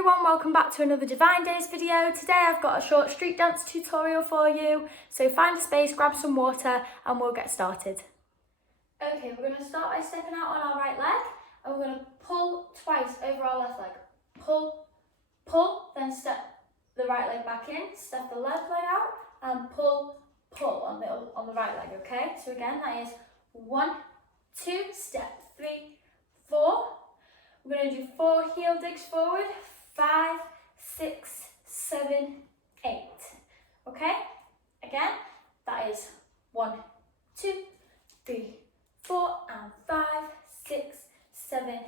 everyone, welcome back to another Divine Days video. Today I've got a short street dance tutorial for you. So find a space, grab some water and we'll get started. Okay, we're going to start by stepping out on our right leg and we're going to pull twice over our left leg. Pull, pull, then step the right leg back in, step the left leg out and pull, pull on the right leg, okay? So again, that is 1, 2, step 3, 4. We're going to do 4 heel digs forward, 5, 6, 7, 8. Okay? Again, that is 1, 2, 3, 4, and 5, 6, 7,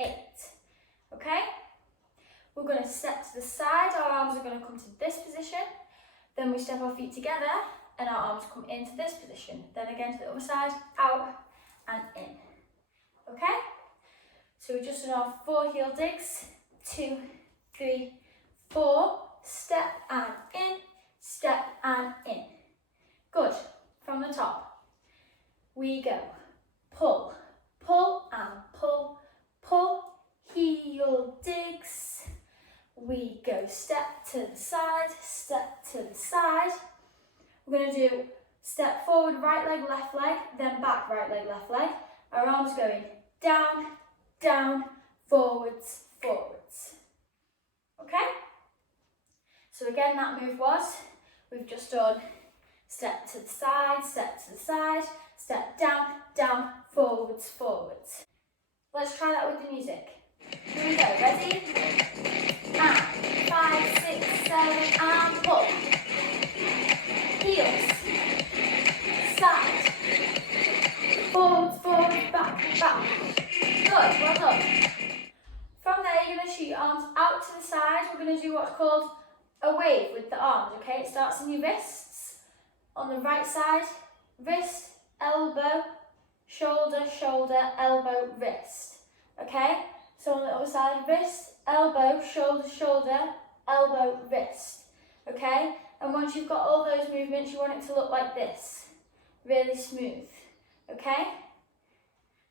8. Okay? We're going to step to the side, our arms are going to come to this position, then we step our feet together and our arms come into this position, then again to the other side, out and in. Okay? So we've just done our 4 heel digs, 2, 3, 4, step and in. Good. From the top, we go pull, pull and pull, pull, heel digs. We go step to the side, We're going to do step forward, right leg, left leg, then back, right leg, left leg. Our arms going down, down, forwards, forwards. Okay? So again, that move was, we've just done step to the side, step down, down, forwards, forwards. Let's try that with the music. Here we go, ready? And 5, 6, 7, and pull. Heels, side, forwards, forwards, back, back. Good, well done. From there, you're going to shoot your arms out to the side. We're going to do what's called a wave with the arms, okay? It starts in your wrists. On the right side, wrist, elbow, shoulder, shoulder, elbow, wrist. Okay? So on the other side, wrist, elbow, shoulder, shoulder, elbow, wrist. Okay? And once you've got all those movements, you want it to look like this. Really smooth. Okay?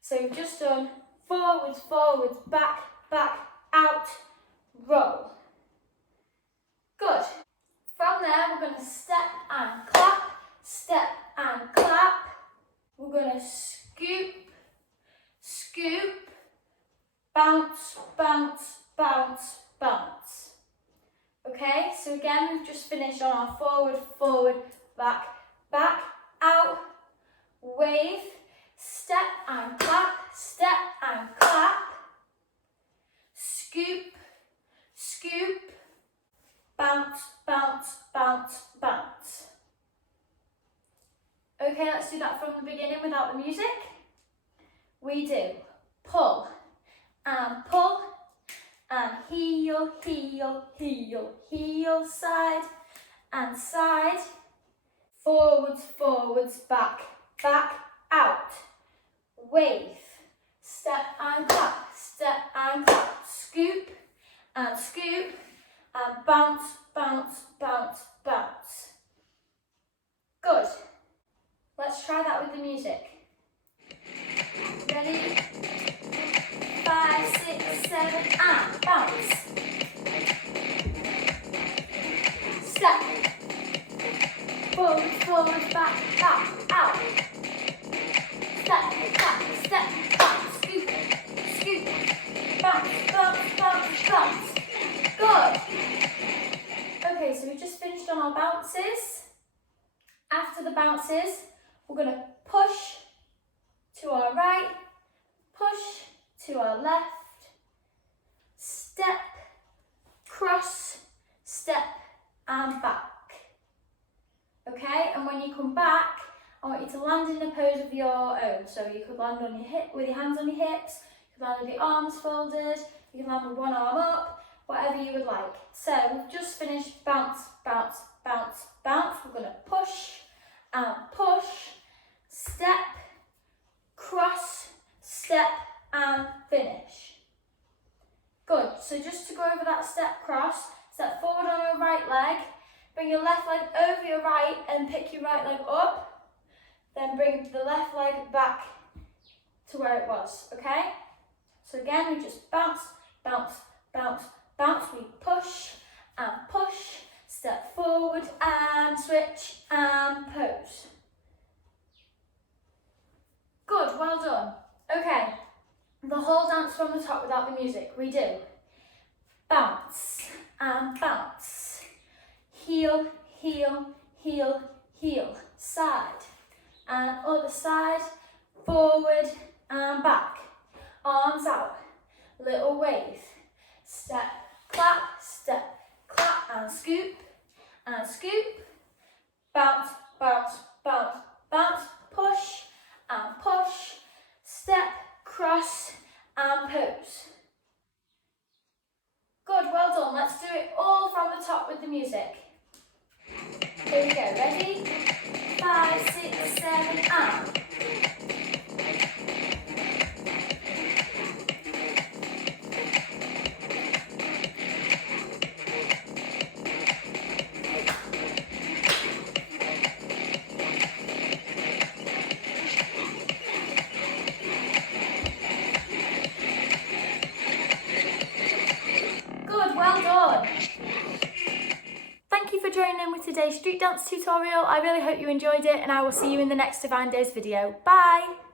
So you've just done forwards, forwards, back, back, out, roll. Good. From there, we're going to step and clap, We're going to scoop, scoop, bounce, bounce, bounce, bounce. Okay, so again, we've just finished on our forward, forward, back, back, out, wave, step and clap, scoop, scoop, bounce, bounce, bounce, bounce. Okay, let's do that from the beginning without the music. We do pull, and heel, heel, heel, heel, side, and side, forwards, forwards, back, back, out, wave, step and clap, scoop, and bounce, bounce, bounce, bounce. Good. Let's try that with the music. Ready? 5, 6, 7, and bounce. Step. Forward, forward, back, back, out. Step, back, scoop, scoop. Bounce, bounce, bounce, bounce. Good. Okay, so we've just finished on our bounces. After the bounces, we're going to push to our right, push to our left, step, cross, step and back. Okay, and when you come back, I want you to land in a pose of your own. So you could land on your hip with your hands on your hips, you could land with your arms folded, you can land with one arm up, whatever you would like. So we've just finished bounce, bounce, bounce, bounce. We're going to push and push, step, cross, step and finish. Good, so just to go over that step cross, step forward on your right leg, bring your left leg over your right and pick your right leg up, then bring the left leg back to where it was, okay? So again, we just bounce, bounce, bounce, bounce, we push and push, step forward and switch and pose. Good, well done. Okay, the whole dance from the top without the music. We do bounce and bounce, heel, heel, heel, heel, side and other side, forward and back, arms out, little wave, step, clap, and scoop, bounce, bounce, bounce, bounce, push and push, step, cross and pose. Good, well done. Let's do it all from the top with the music. Here we go, ready? 5, 6, 7, and. Good, well done. Thank you for joining in with today's street dance tutorial. I really hope you enjoyed it and I will see you in the next Divine Days video. Bye!